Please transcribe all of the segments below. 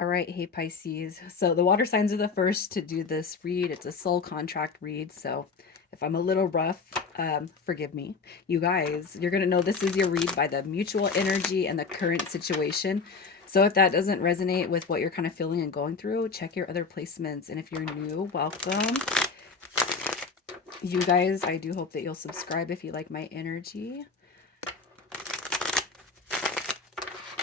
All right, hey Pisces. So the water signs are the first to do this read. It's a soul contract read. So if I'm a little rough, forgive me. You guys, you're going to know this is your read by the mutual energy and the current situation. So if that doesn't resonate with what you're kind of feeling and going through, check your other placements. And if you're new, welcome. You guys, I do hope that you'll subscribe if you like my energy.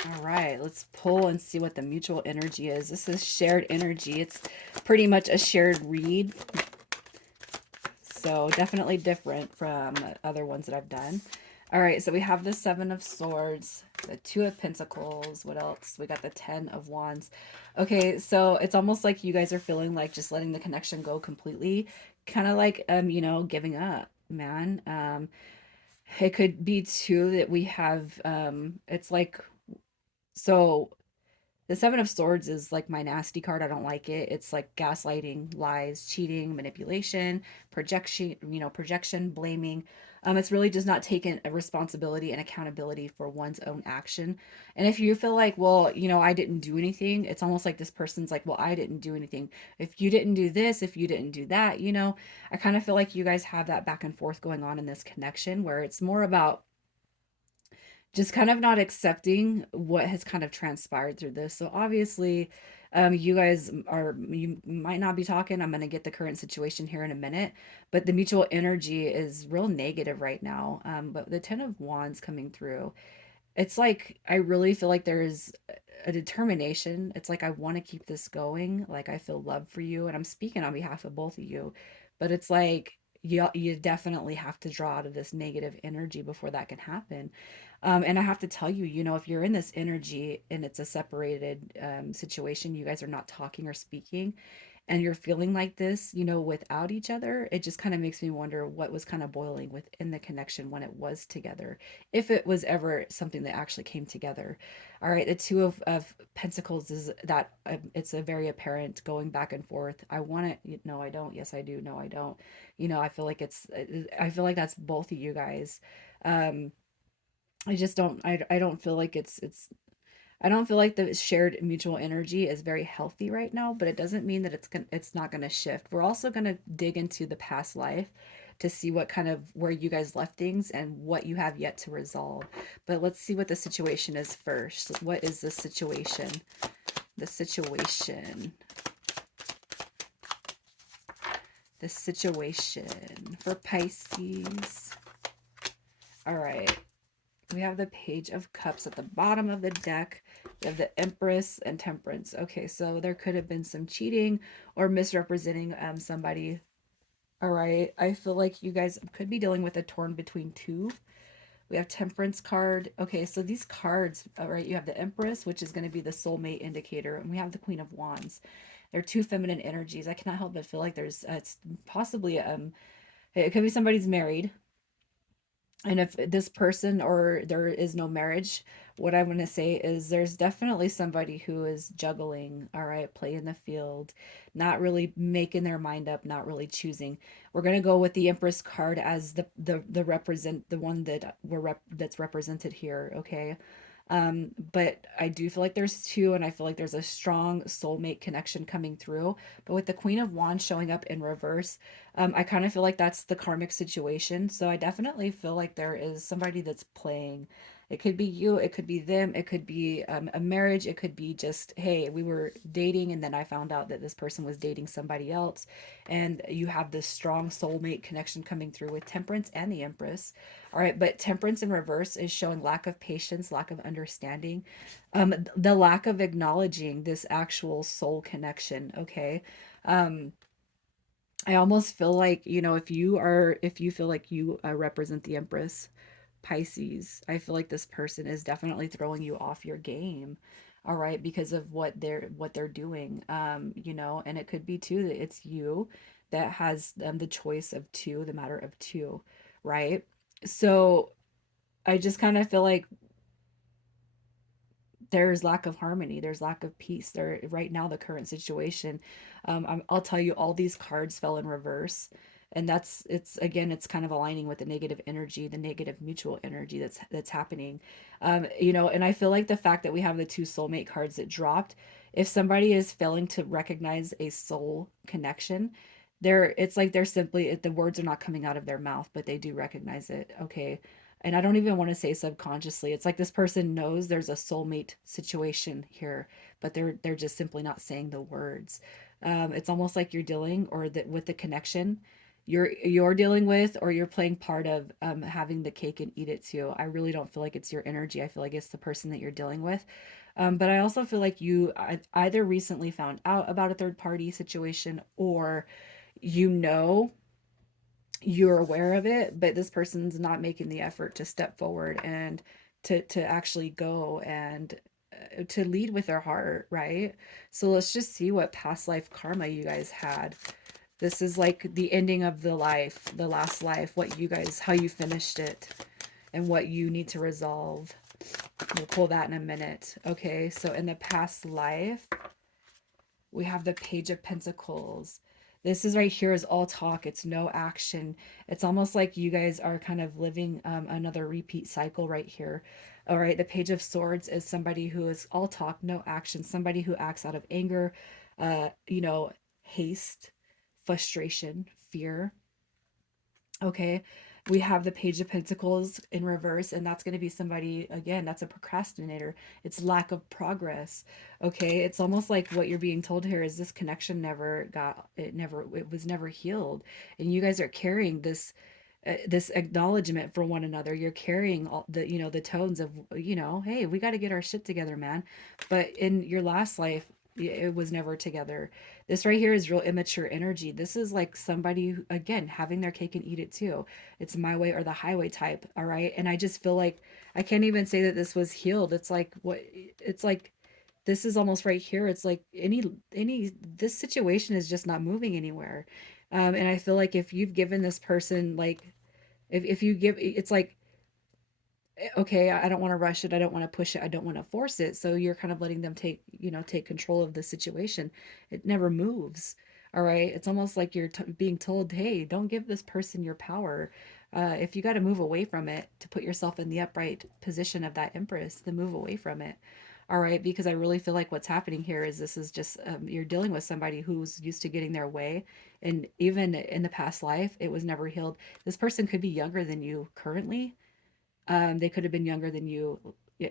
All right, let's pull and see what the mutual energy is. This is shared energy. It's pretty much a shared read, so definitely different from other ones that I've done. All right, so we have the Seven of Swords, the Two of Pentacles. What else? We got the Ten of Wands. Okay, so it's almost like you guys are feeling like just letting the connection go completely, kind of like giving up, man. It could be too that we have it's like so the Seven of Swords is like my nasty card. I don't like it. It's like gaslighting, lies, cheating, manipulation, projection, projection, blaming. It's really just not taking a responsibility and accountability for one's own action. And if you feel like, well, I didn't do anything, it's almost like this person's like, well, I didn't do anything. If you didn't do this, if you didn't do that, I kind of feel like you guys have that back and forth going on in this connection where it's more about just kind of not accepting what has kind of transpired through this. So obviously, you might not be talking. I'm going to get the current situation here in a minute, but the mutual energy is real negative right now. But the Ten of Wands coming through, it's like I really feel like there's a determination. It's like I want to keep this going. Like I feel love for you, and I'm speaking on behalf of both of you. But it's like you definitely have to draw out of this negative energy before that can happen. And I have to tell you, if you're in this energy and it's a separated situation, you guys are not talking or speaking, and you're feeling like this, without each other, it just kind of makes me wonder what was kind of boiling within the connection when it was together, if it was ever something that actually came together. All right, the Two of Pentacles is that it's a very apparent going back and forth. I want it. No, I don't. Yes, I do. No, I don't. I feel like I feel like that's both of you guys. Um, I just don't. I don't feel like I don't feel like the shared mutual energy is very healthy right now, but it doesn't mean that it's not going to shift. We're also going to dig into the past life to see what kind of where you guys left things and what you have yet to resolve. But let's see what the situation is first. What is the situation? The situation. The situation for Pisces. All right. We have the Page of Cups at the bottom of the deck. We have the Empress and Temperance. Okay, so there could have been some cheating or misrepresenting somebody. All right, I feel like you guys could be dealing with a torn between two. We have Temperance card. Okay, so these cards, all right, you have the Empress, which is going to be the soulmate indicator, and we have the Queen of Wands. They're two feminine energies. I cannot help but feel like there's it's possibly it could be somebody's married, and if this person or there is no marriage, what I want to say is there's definitely somebody who is juggling, all right, playing the field, not really making their mind up, not really choosing. We're going to go with the Empress card as the represent the one that that's represented here, okay? But I do feel like there's two, and I feel like there's a strong soulmate connection coming through. But with the Queen of Wands showing up in reverse, I kind of feel like that's the karmic situation. So I definitely feel like there is somebody that's playing. It could be you, it could be them, it could be a marriage, it could be just, hey, we were dating and then I found out that this person was dating somebody else. And you have this strong soulmate connection coming through with Temperance and the Empress. All right, but Temperance in reverse is showing lack of patience, lack of understanding, the lack of acknowledging this actual soul connection. Okay. Um, I almost feel like, if you feel like you represent the Empress, Pisces, I feel like this person is definitely throwing you off your game. All right, because of what they're doing. And it could be too that it's you that has the choice of two, the matter of two, right? So I just kind of feel like there's lack of harmony, there's lack of peace there right now. The current situation, I'll tell you, all these cards fell in reverse, And that's, it's again, it's kind of aligning with the negative energy, the negative mutual energy that's happening. You know, and I feel like the fact that we have the two soulmate cards that dropped, if somebody is failing to recognize a soul connection, they're, it's like they're simply, the words are not coming out of their mouth, but they do recognize it. Okay. And I don't even want to say subconsciously. It's like this person knows there's a soulmate situation here, but they're just simply not saying the words. It's almost like you're dealing, or that with the connection you're dealing with, or you're playing part of having the cake and eat it too. I really don't feel like it's your energy. I feel like it's the person that you're dealing with. But I also feel like you either recently found out about a third party situation, or you know, you're aware of it, but this person's not making the effort to step forward and to actually go and to lead with their heart, right? So let's just see what past life karma you guys had. This is like the ending of the life, the last life, what you guys, how you finished it, and what you need to resolve. We'll pull that in a minute. Okay, so in the past life, we have the Page of Pentacles. This is right here is all talk. It's no action. It's almost like you guys are kind of living another repeat cycle right here. All right. The Page of Swords is somebody who is all talk, no action. Somebody who acts out of anger, you know, haste, frustration, fear. Okay. We have the Page of Pentacles in reverse, and that's going to be somebody, again, that's a procrastinator. It's lack of progress. Okay. It's almost like what you're being told here is this connection never got, it was never healed. And you guys are carrying this acknowledgement for one another. You're carrying all the, you know, the tones of, you know, hey, we got to get our shit together, man. But in your last life, it was never together. This right here is real immature energy. This is like somebody who, again, having their cake and eat it too. It's my way or the highway type. All right. And I just feel like I can't even say that this was healed. It's like what, it's like this is almost right here. It's like any this situation is just not moving anywhere. And I feel like if you've given this person like, if you give, it's like, okay, I don't want to rush it, I don't want to push it, I don't want to force it, so you're kind of letting them take, you know, take control of the situation. It never moves. All right, it's almost like you're being told, hey, don't give this person your power. If you got to move away from it to put yourself in the upright position of that empress, then move away from it. All right, because I really feel like what's happening here is this is just you're dealing with somebody who's used to getting their way, and even in the past life it was never healed. This person could be younger than you currently. They could have been younger than you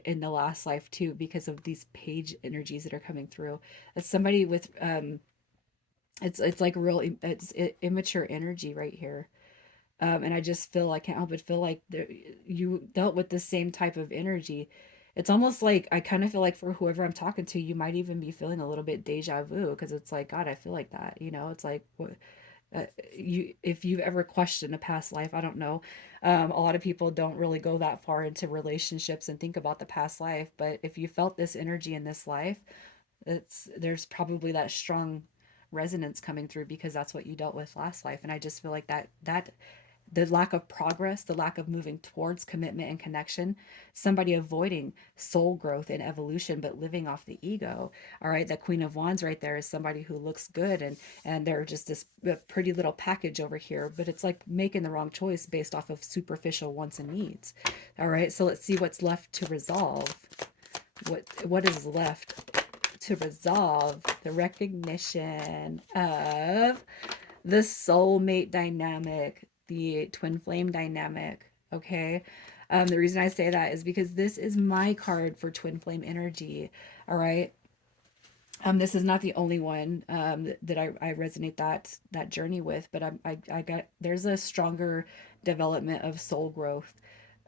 in the last life too, because of these page energies that are coming through. It's somebody with it's like real it's immature energy right here. And I just feel, I can't help but feel like there, you dealt with the same type of energy. It's almost like I kind of feel like for whoever I'm talking to, you might even be feeling a little bit deja vu, because it's like, God, I feel like that. You know, it's like what, you, if you've ever questioned a past life, I don't know. A lot of people don't really go that far into relationships and think about the past life, but if you felt this energy in this life, it's, there's probably that strong resonance coming through, because that's what you dealt with last life. And I just feel like that the lack of progress, the lack of moving towards commitment and connection, somebody avoiding soul growth and evolution, but living off the ego. All right, the Queen of Wands right there is somebody who looks good, and they're just this pretty little package over here, but it's like making the wrong choice based off of superficial wants and needs. All right, so let's see what's left to resolve. What is left to resolve? The recognition of the soulmate dynamic, the twin flame dynamic. Okay. The reason I say that is because this is my card for twin flame energy. All right. This is not the only one that I resonate that journey with, but I got, there's a stronger development of soul growth.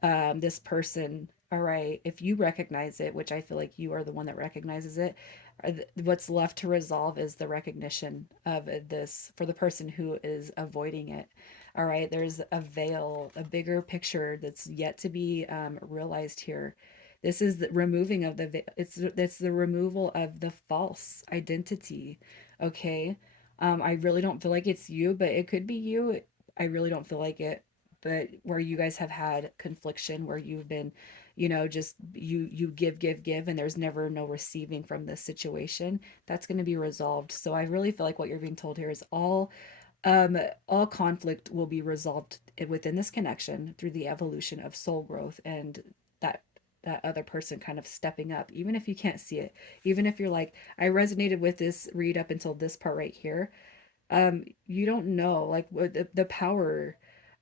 This person, all right, if you recognize it, which I feel like you are the one that recognizes it, what's left to resolve is the recognition of this for the person who is avoiding it. All right, there's a veil, a bigger picture that's yet to be realized here. This is the removing of the it's the removal of the false identity. Okay. I really don't feel like it's you, but it could be you. I really don't feel like it. But where you guys have had confliction, where you've been, you know, just you give, and there's never no receiving from this situation, that's going to be resolved. So I really feel like what you're being told here is all Um, all conflict will be resolved within this connection through the evolution of soul growth and that that other person kind of stepping up, even if you can't see it, even if you're like, I resonated with this read up until this part right here. You don't know like what the power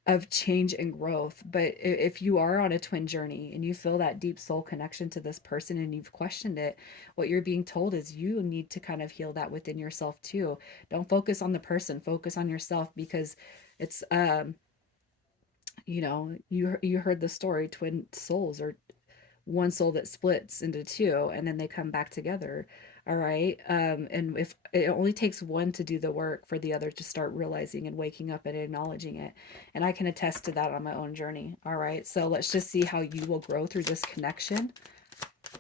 of change and growth. But if you are on a twin journey and you feel that deep soul connection to this person and you've questioned it, what you're being told is you need to kind of heal that within yourself too. Don't focus on the person, focus on yourself, because it's you heard the story, twin souls are one soul that splits into two and then they come back together. All right. And if it only takes one to do the work for the other to start realizing and waking up and acknowledging it. And I can attest to that on my own journey. All right. So let's just see how you will grow through this connection,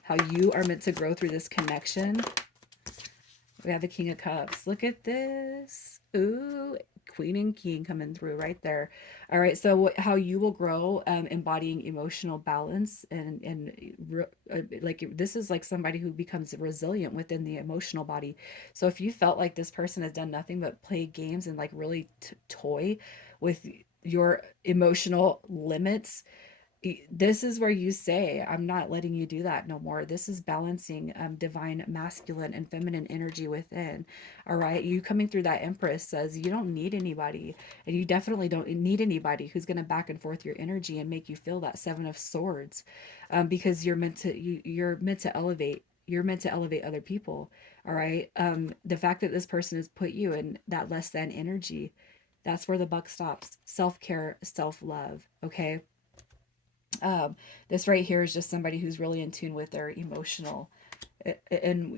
how you are meant to grow through this connection. We have the King of Cups. Look at this. Ooh, Queen and King coming through right there. All right, so how you will grow, embodying emotional balance and like this is like somebody who becomes resilient within the emotional body. So if you felt like this person has done nothing but play games and like really toy with your emotional limits, this is where you say, I'm not letting you do that no more. This is balancing divine masculine and feminine energy within. All right. You coming through that Empress says you don't need anybody. And you definitely don't need anybody who's going to back and forth your energy and make you feel that Seven of Swords, because you're meant to elevate. You're meant to elevate other people. All right. The fact that this person has put you in that less than energy, that's where the buck stops. Self care, self love. Okay. This right here is just somebody who's really in tune with their emotional, and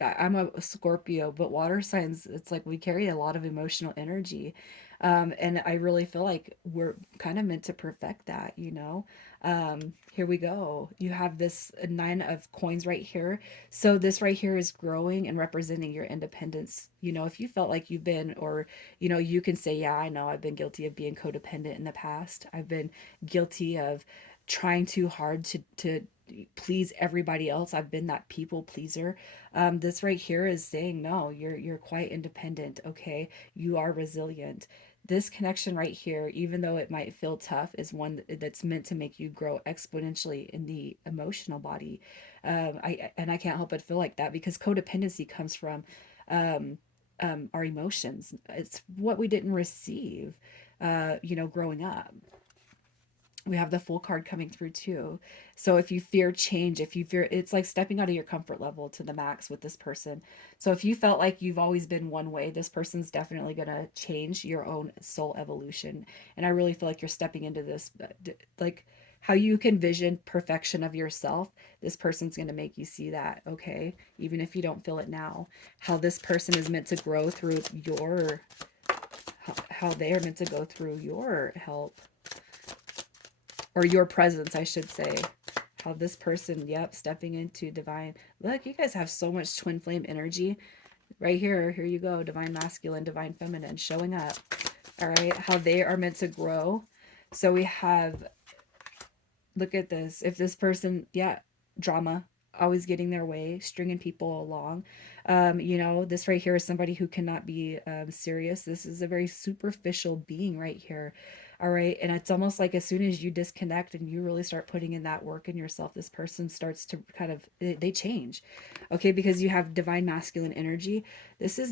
I'm a Scorpio, but water signs, it's like we carry a lot of emotional energy. And I really feel like we're kind of meant to perfect that. Here we go. You have this nine of coins right here. So this right here is growing and representing your independence. If you felt like you've been, or you can say, yeah, I know I've been guilty of being codependent in the past. I've been guilty of trying too hard to please everybody else. I've been that people pleaser. This right here is saying, no, you're quite independent. Okay, you are resilient. This connection right here, even though it might feel tough, is one that's meant to make you grow exponentially in the emotional body. I can't help but feel like that, because codependency comes from um, our emotions. It's what we didn't receive, growing up. We have the Fool card coming through too. So if you fear change, if you fear, it's like stepping out of your comfort level to the max with this person. So if you felt like you've always been one way, this person's definitely going to change your own soul evolution. And I really feel like you're stepping into this, like how you can vision perfection of yourself. This person's going to make you see that. Okay. Even if you don't feel it now, how this person is meant to grow through how they are meant to go through your help, or your presence, I should say. How this person, yep, stepping into divine. Look, you guys have so much twin flame energy right here. Here you go, divine masculine, divine feminine showing up. All right, how they are meant to grow. So we have, look at this. If this person, yeah, drama, always getting their way, stringing people along. This right here is somebody who cannot be serious. This is a very superficial being right here. All right. And it's almost like as soon as you disconnect and you really start putting in that work in yourself, this person starts to kind of, they change. Okay. Because you have divine masculine energy. This is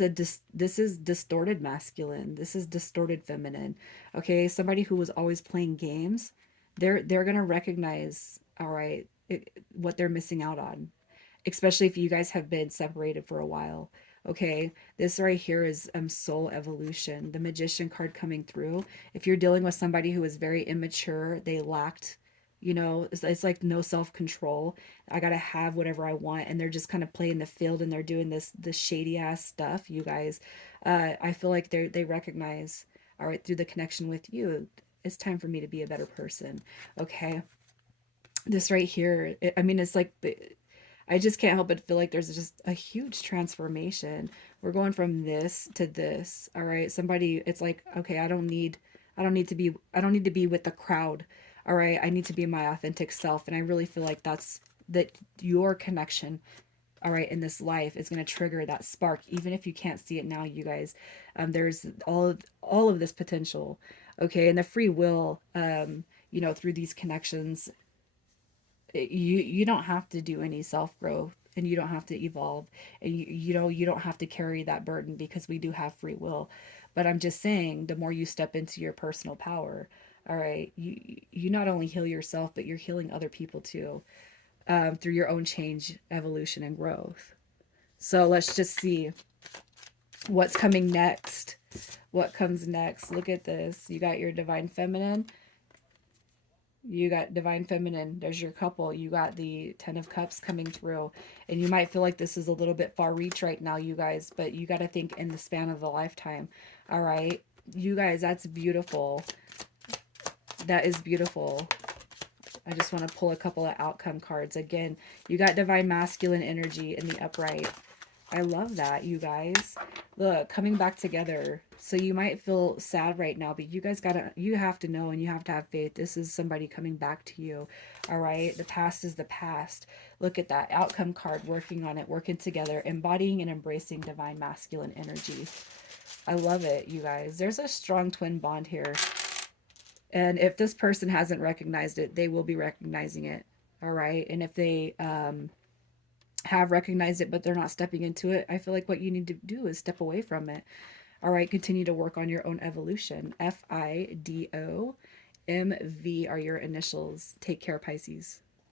distorted masculine. This is distorted feminine. Okay. Somebody who was always playing games, they're gonna recognize, all right, what they're missing out on, especially if you guys have been separated for a while. Okay, this right here is soul evolution, the Magician card coming through. If you're dealing with somebody who is very immature, they lacked, it's like no self-control. I gotta have whatever I want, and they're just kind of playing the field, and they're doing this shady ass stuff, you guys. I feel like they recognize, all right, through the connection with you, it's time for me to be a better person. Okay, this right here, I mean, it's like I just can't help but feel like there's just a huge transformation. We're going from this to this. All right. Somebody, it's like, okay, I don't need to be with the crowd. All right. I need to be my authentic self. And I really feel like that your connection all right, in this life is going to trigger that spark, even if you can't see it now, you guys. There's all of this potential, okay, and the free will, you know, through these connections, you don't have to do any self growth, and you don't have to evolve, and you know, you don't have to carry that burden because we do have free will. But I'm just saying, the more you step into your personal power, all right, you not only heal yourself, but you're healing other people too, through your own change, evolution, and growth. So let's just see what's coming next. What comes next? Look at this. You got your divine feminine. You got divine feminine. There's your couple. You got the 10 of cups coming through. And you might feel like this is a little bit far reach right now, you guys, but you got to think in the span of a lifetime. All right. You guys, that's beautiful. That is beautiful. I just want to pull a couple of outcome cards. Again, you got divine masculine energy in the upright. I love that, you guys. Look, coming back together. So you might feel sad right now, but you guys you have to know, and you have to have faith. This is somebody coming back to you. All right. The past is the past. Look at that outcome card, working on it, working together, embodying and embracing divine masculine energy. I love it, you guys. There's a strong twin bond here. And if this person hasn't recognized it, they will be recognizing it. All right. And if they have recognized it, but they're not stepping into it, I feel like what you need to do is step away from it. All right. Continue to work on your own evolution. FIDOMV are your initials. Take care, Pisces.